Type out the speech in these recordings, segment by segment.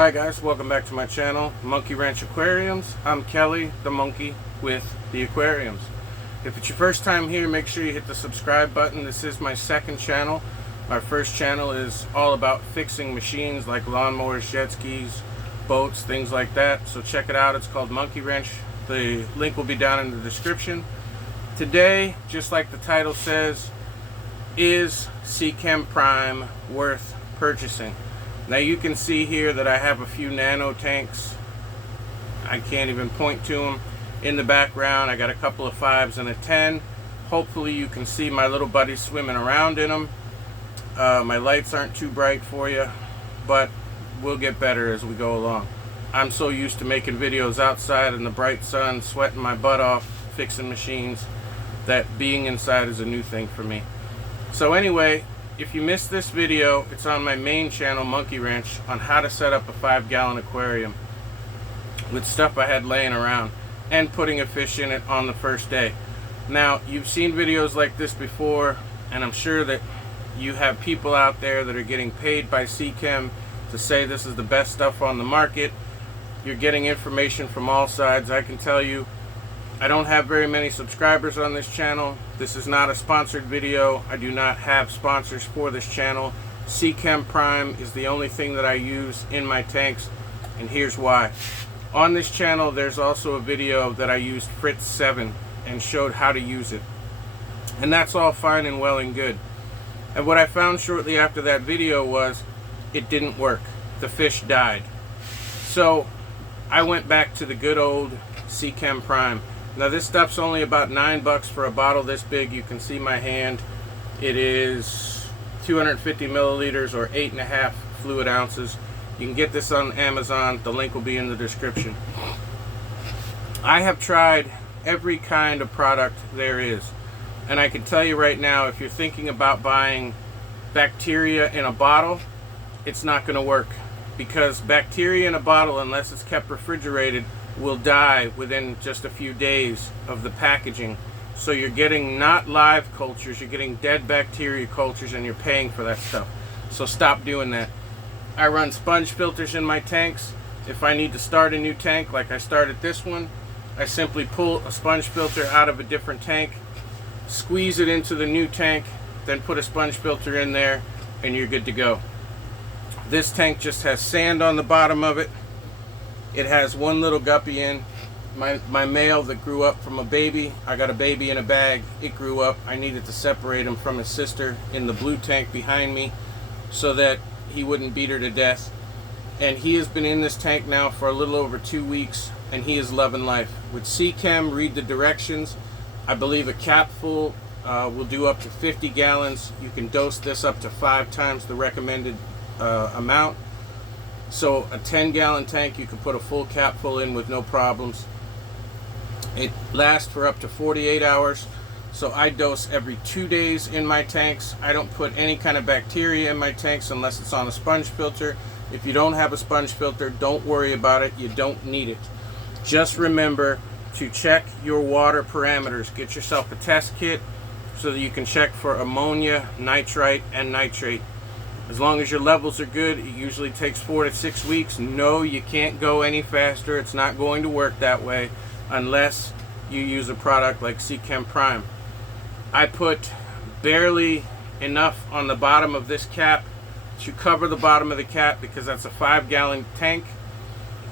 Hi guys, welcome back to my channel, Monkey Ranch Aquariums. I'm Kelly, the monkey with the aquariums. If it's your first time here, make sure you hit the subscribe button. This is my second channel. My first channel is all about fixing machines like lawnmowers, jet skis, boats, things like that. So check it out. It's called Monkey Ranch. The link will be down in the description. Today, just like the title says, is Seachem Prime worth purchasing? Now you can see here that I have a few nano tanks. I can't even point to them. In the background I got a couple of 5s and a 10. Hopefully you can see my little buddy swimming around in them. My lights aren't too bright for you, but we'll get better as we go along. I'm so used to making videos outside in the bright sun, sweating my butt off, fixing machines, that being inside is a new thing for me. So anyway, if you missed this video, it's on my main channel, Monkey Ranch, on how to set up a 5-gallon aquarium with stuff I had laying around and putting a fish in it on the first day. Now, you've seen videos like this before, and I'm sure that you have people out there that are getting paid by Seachem to say this is the best stuff on the market. You're getting information from all sides. I can tell you, I don't have very many subscribers on this channel. This is not a sponsored video. I do not have sponsors for this channel. Seachem Prime is the only thing that I use in my tanks, and here's why. On this channel, there's also a video that I used Fritz 7 and showed how to use it. And that's all fine and well and good. And what I found shortly after that video was it didn't work. The fish died. So I went back to the good old Seachem Prime. Now this stuff's only about $9 for a bottle this big. You can see my hand. It is 250 milliliters or 8.5 fluid ounces. You can get this on Amazon. The link will be in the description. I have tried every kind of product there is. And I can tell you right now, if you're thinking about buying bacteria in a bottle, it's not going to work. Because bacteria in a bottle, unless it's kept refrigerated, will die within just a few days of the packaging. So you're getting not live cultures, you're getting dead bacteria cultures, and you're paying for that stuff. So stop doing that. I run sponge filters in my tanks. If I need to start a new tank, like I started this one, I simply pull a sponge filter out of a different tank, squeeze it into the new tank, then put a sponge filter in there, and you're good to go. This tank just has sand on the bottom of it. It has one little guppy in. My male that grew up from a baby. I got a baby in a bag. It grew up. I needed to separate him from his sister in the blue tank behind me so that he wouldn't beat her to death. And he has been in this tank now for a little over 2 weeks, and he is loving life. With Seachem, read the directions. I believe a cap full will do up to 50 gallons. You can dose this up to 5 times the recommended amount. So a 10-gallon tank, you can put a full cap full in with no problems. It lasts for up to 48 hours. So I dose every 2 days in my tanks. I don't put any kind of bacteria in my tanks unless it's on a sponge filter. If you don't have a sponge filter, don't worry about it. You don't need it. Just remember to check your water parameters. Get yourself a test kit so that you can check for ammonia, nitrite, and nitrate. As long as your levels are good, it usually takes 4 to 6 weeks. No, you can't go any faster. It's not going to work that way unless you use a product like Seachem Prime. I put barely enough on the bottom of this cap to cover the bottom of the cap because that's a 5-gallon tank.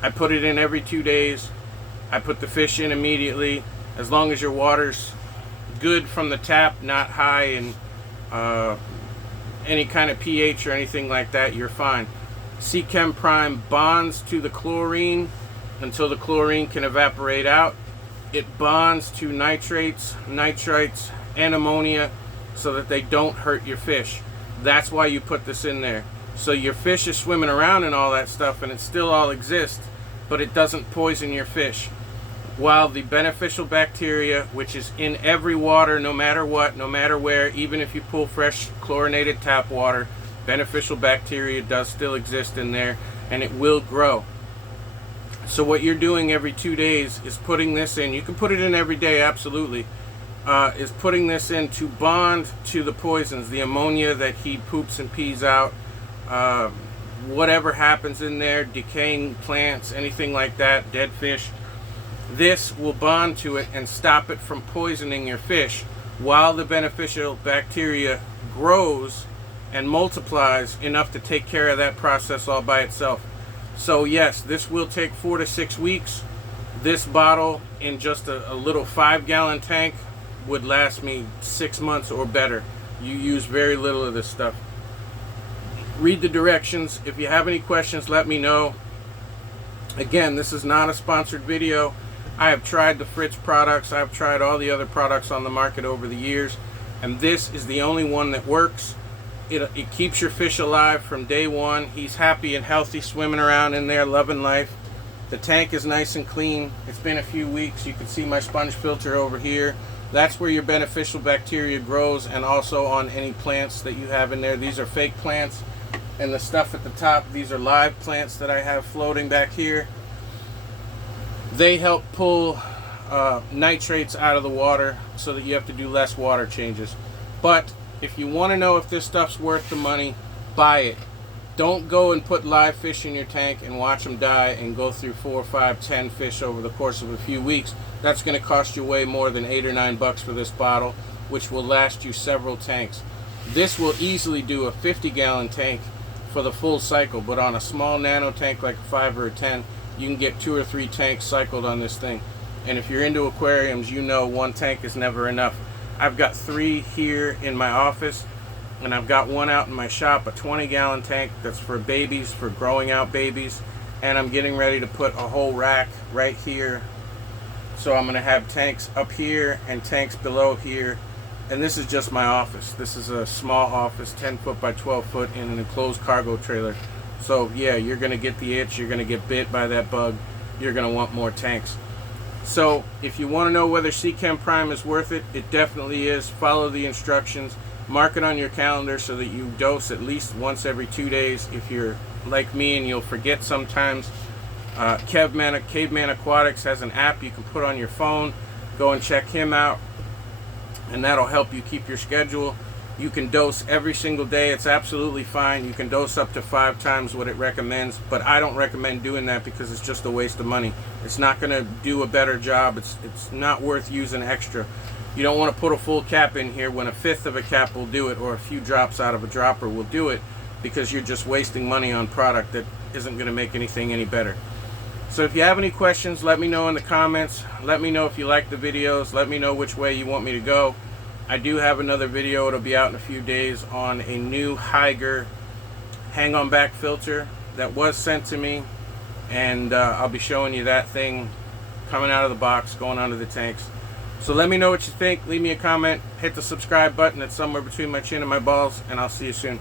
I put it in every 2 days. I put the fish in immediately. As long as your water's good from the tap, not high in any kind of pH or anything like that, you're fine. Seachem Prime bonds to the chlorine until the chlorine can evaporate out. It bonds to nitrates, nitrites, and ammonia so that they don't hurt your fish. That's why you put this in there. So your fish is swimming around and all that stuff, and it still all exists, but it doesn't poison your fish. While the beneficial bacteria, which is in every water, no matter what, no matter where, even if you pull fresh chlorinated tap water, beneficial bacteria does still exist in there, and it will grow. So what you're doing every 2 days is putting this in. You can put it in every day, absolutely. Is putting this in to bond to the poisons, the ammonia that he poops and pees out, whatever happens in there, decaying plants, anything like that, dead fish, this will bond to it and stop it from poisoning your fish while the beneficial bacteria grows and multiplies enough to take care of that process all by itself. So yes, this will take 4 to 6 weeks. This bottle in just a little 5-gallon tank would last me 6 months or better. You use very little of this stuff. Read the directions. If you have any questions, let me know. Again, this is not a sponsored video. I have tried the Fritz products. I've tried all the other products on the market over the years, and this is the only one that works. It keeps your fish alive from day one. He's happy and healthy, swimming around in there, loving life. The tank is nice and clean. It's been a few weeks. You can see my sponge filter over here. That's where your beneficial bacteria grows, and also on any plants that you have in there. These are fake plants, and the stuff at the top, these are live plants that I have floating back here. They help pull nitrates out of the water so that you have to do less water changes. But if you want to know if this stuff's worth the money, buy it. Don't go and put live fish in your tank and watch them die and go through 4, 5, 10 fish over the course of a few weeks. That's going to cost you way more than $8 or $9 for this bottle, which will last you several tanks. This will easily do a 50-gallon tank for the full cycle, but on a small nano tank like a 5 or a 10, you can get 2 or 3 tanks cycled on this thing. And if you're into aquariums, you know one tank is never enough. I've got 3 here in my office, and I've got one out in my shop, a 20-gallon tank that's for babies, for growing out babies. And I'm getting ready to put a whole rack right here. So I'm going to have tanks up here and tanks below here. And this is just my office. This is a small office, 10 foot by 12 foot in an enclosed cargo trailer. So yeah, you're going to get the itch. You're going to get bit by that bug. You're going to want more tanks. So if you want to know whether Seachem Prime is worth it, it definitely is. Follow the instructions. Mark it on your calendar so that you dose at least once every 2 days. If you're like me and you'll forget sometimes, Caveman Aquatics has an app you can put on your phone. Go and check him out, and that'll help you keep your schedule. You can dose every single day. It's absolutely fine. You can dose up to 5 times what it recommends, but I don't recommend doing that because it's just a waste of money. It's not going to do a better job. It's not worth using extra. You don't want to put a full cap in here when 1/5 of a cap will do it, or a few drops out of a dropper will do it, because you're just wasting money on product that isn't going to make anything any better. So if you have any questions, let me know in the comments. Let me know if you like the videos. Let me know which way you want me to go. I do have another video. It'll be out in a few days on a new Higer hang-on back filter that was sent to me, and I'll be showing you that thing coming out of the box, going onto the tanks. So let me know what you think. Leave me a comment. Hit the subscribe button. It's somewhere between my chin and my balls, and I'll see you soon.